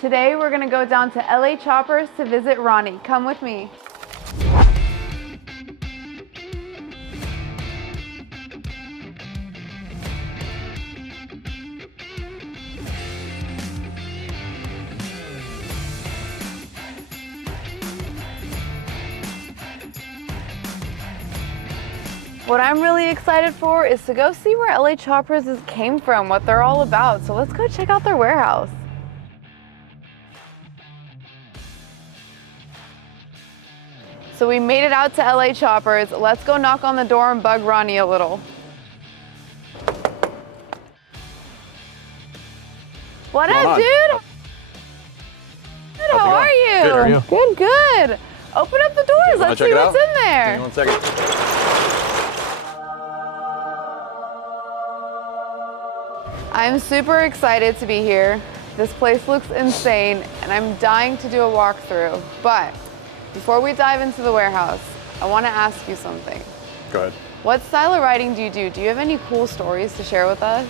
Today we're gonna go down to LA Choppers to visit Ronnie. Come with me. What I'm really excited for is to go see where LA Choppers came from, what they're all about. So let's go check out their warehouse. So we made it out to LA Choppers. Let's go knock on the door and bug Ronnie a little. What up, dude? Good, how are you? Good, how are you? Good, good. Open up the doors, let's see what's in there. Hang on 1 second. I'm super excited to be here. This place looks insane and I'm dying to do a walkthrough. But before we dive into the warehouse, I want to ask you something. Go ahead. What style of riding do you do? Do you have any cool stories to share with us?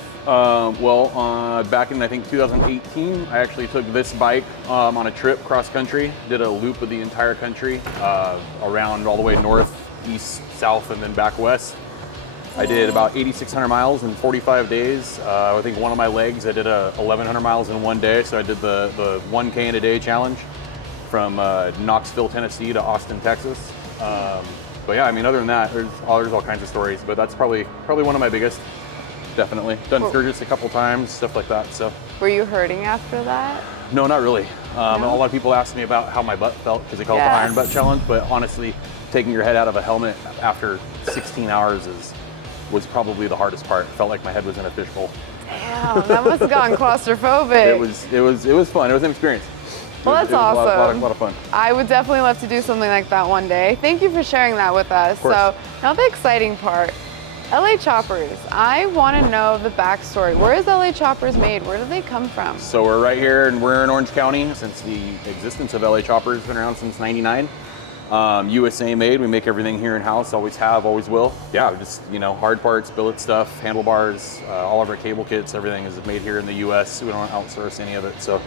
Back in I think 2018, I actually took this bike on a trip cross country, did a loop of the entire country, around all the way north, east, south, and then back west. I did about 8,600 miles in 45 days. I think one of my legs, I did 1,100 miles in one day. So I did the 1K in a day challenge from Knoxville, Tennessee to Austin, Texas. But yeah, I mean, other than that, there's all kinds of stories, but that's probably one of my biggest, definitely. Done Sturgis a couple times, stuff like that, so. Were you hurting after that? No, not really. No? A lot of people ask me about how my butt felt because they call it the Iron Butt Challenge, but honestly, taking your head out of a helmet after 16 hours was probably the hardest part. It felt like my head was in a fishbowl. Damn, that must have gotten claustrophobic. It was fun. It was an experience. Well, that's awesome. A lot of fun. I would definitely love to do something like that one day. Thank you for sharing that with us. So now the exciting part, LA Choppers. I want to know the backstory. Where is LA Choppers made? Where do they come from? So we're right here, and we're in Orange County since the existence of LA Choppers has been around since '99. USA made. We make everything here in house. Always have, always will. Yeah, just hard parts, billet stuff, handlebars, all of our cable kits. Everything is made here in the US. We don't outsource any of it. So.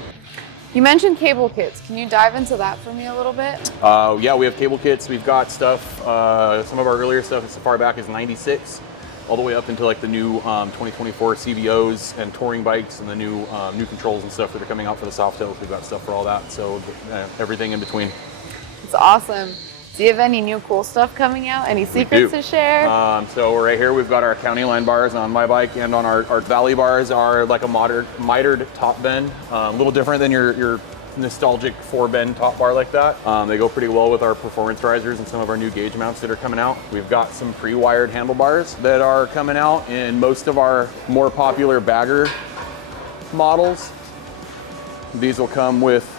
You mentioned cable kits. Can you dive into that for me a little bit? Yeah, we have cable kits. We've got stuff. Some of our earlier stuff as far back as '96, all the way up into like the new 2024 CVOs and touring bikes and the new controls and stuff that are coming out for the Softails. We've got stuff for all that. So everything in between. It's awesome. Do you have any new cool stuff coming out? Any secrets to share? So right here we've got our county line bars on my bike, and on our valley bars are like a mitered top bend. A little different than your nostalgic 4-bend top bar like that. They go pretty well with our performance risers and some of our new gauge mounts that are coming out. We've got some pre-wired handlebars that are coming out in most of our more popular bagger models. These will come with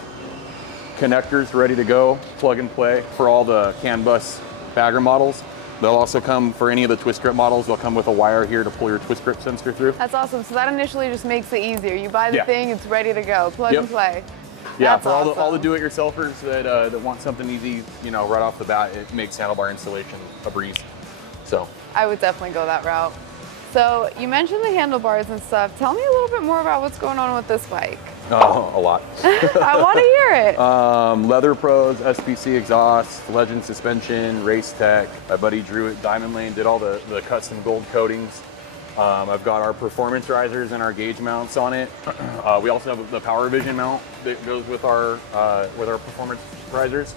connectors ready to go, plug and play for all the CAN bus bagger models. They'll also come for any of the twist grip models. They'll come with a wire here to pull your twist grip sensor through. That's awesome. So that initially just makes it easier. You buy the thing, it's ready to go, plug and play. Yeah, That's for awesome. all the do-it-yourselfers that want something easy, right off the bat, it makes handlebar installation a breeze. So I would definitely go that route. So you mentioned the handlebars and stuff. Tell me a little bit more about what's going on with this bike. Oh, a lot. I want to hear it. Leather Pros, SPC exhaust, Legend suspension, Race Tech. My buddy Drew at Diamond Lane did all the custom gold coatings. I've got our performance risers and our gauge mounts on it. We also have the Power Vision mount that goes with our performance risers.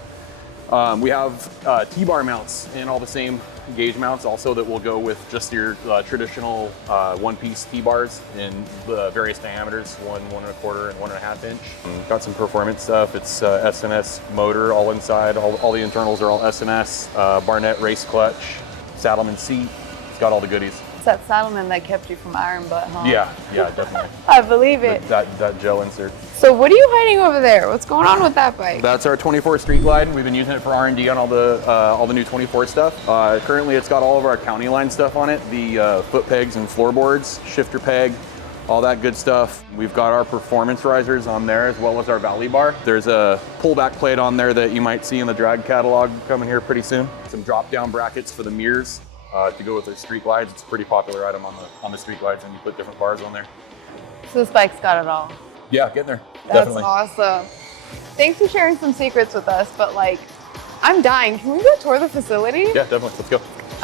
We have T-bar mounts and all the same gauge mounts also that will go with just your traditional one-piece T-bars in the various diameters, 1, 1.25, and 1.5 inch. Got some performance stuff. It's S&S motor all inside. All the internals are all S&S. Barnett race clutch, Saddleman seat. It's got all the goodies. It's that Saddleman that kept you from Iron Butt, huh? Yeah, definitely. I believe it. That gel insert. So what are you hiding over there? What's going on with that bike? That's our 24 Street Glide. We've been using it for R&D on all the new 24 stuff. Currently, it's got all of our county line stuff on it: the foot pegs and floorboards, shifter peg, all that good stuff. We've got our performance risers on there as well as our valley bar. There's a pullback plate on there that you might see in the drag catalog coming here pretty soon. Some drop-down brackets for the mirrors to go with the Street Glides. It's a pretty popular item on the Street Glides, and you put different bars on there. So this bike's got it all. Yeah, getting there. That's Definitely. awesome. Thanks for sharing some secrets with us, but like, I'm dying. Can we go tour the facility? Yeah, definitely. Let's go.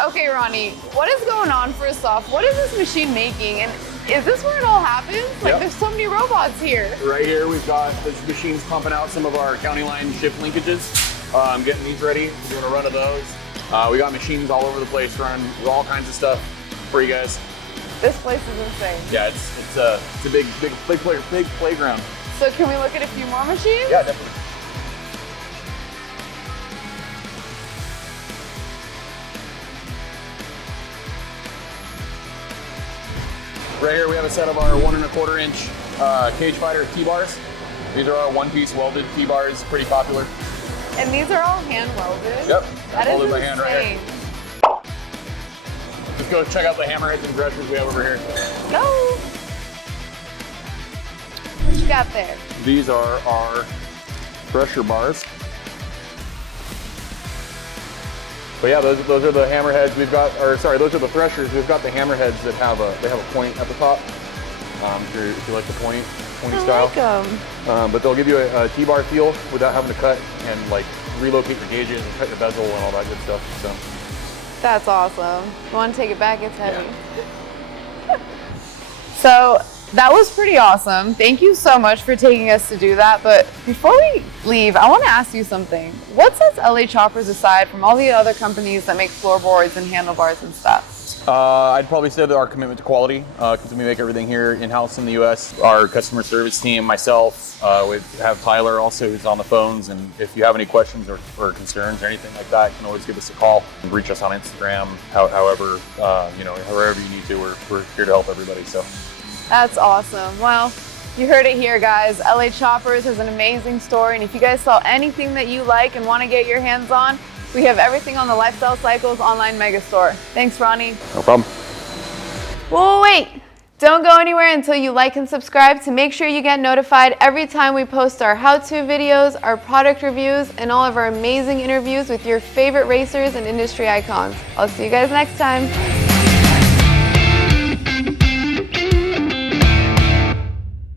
Okay, Ronnie, what is going on first off? What is this machine making? And is this where it all happens? Like, Yep. there's so many robots here. Right here, we've got those machines pumping out some of our county line shift linkages. Getting these ready, doing a run of those. We got machines all over the place running all kinds of stuff for you guys. This place is insane. Yeah, it's a big playground. So can we look at a few more machines? Yeah, definitely. Right here we have a set of our 1 1/4 inch cage fighter T-bars. These are our one-piece welded T-bars, pretty popular. And these are all hand welded? Yep, That is welded by insane. hand right here. Let's go check out the hammerheads and dressers we have over here. Go! What you got there? These are our pressure bars. But yeah, those are the hammerheads we've got, or sorry, those are the threshers. We've got the hammerheads that have a point at the top. If you like the pointy I style. like them. But they'll give you a T-bar feel without having to cut and like relocate your gauges and cut your bezel and all that good stuff. So That's awesome. You want to take it back? It's heavy. So that was pretty awesome. Thank you so much for taking us to do that. But before we leave, I want to ask you something. What sets LA Choppers aside from all the other companies that make floorboards and handlebars and stuff? I'd probably say that our commitment to quality, because we make everything here in-house in the U.S. Our customer service team, myself, we have Tyler also who's on the phones, and if you have any questions or concerns or anything like that, you can always give us a call and reach us on Instagram, however, wherever you need to. We're here to help everybody. So That's awesome. Well, you heard it here, guys. LA Choppers has an amazing store, and if you guys saw anything that you like and want to get your hands on, we have everything on the Lifestyle Cycles online mega store. Thanks, Ronnie. no problem. Well, wait. Don't go anywhere until you like and subscribe to make sure you get notified every time we post our how-to videos, our product reviews, and all of our amazing interviews with your favorite racers and industry icons. I'll see you guys next time.